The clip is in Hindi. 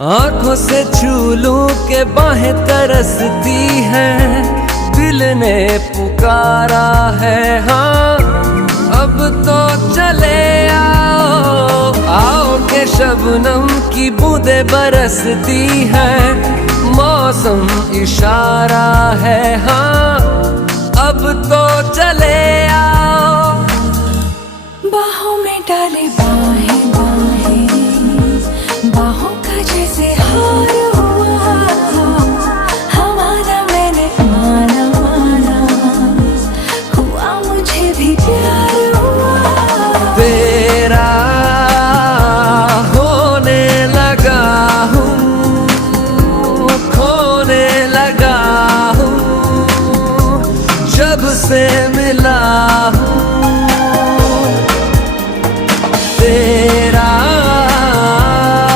आंखों से छू लूं के बाहें तरसती हैं, दिल ने पुकारा है हाँ। अब तो चले आओ आओ के शबनम की बूंदें बरसती हैं, मौसम इशारा है हाँ। अब तो चले आओ बाहों में डाले